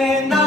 pena.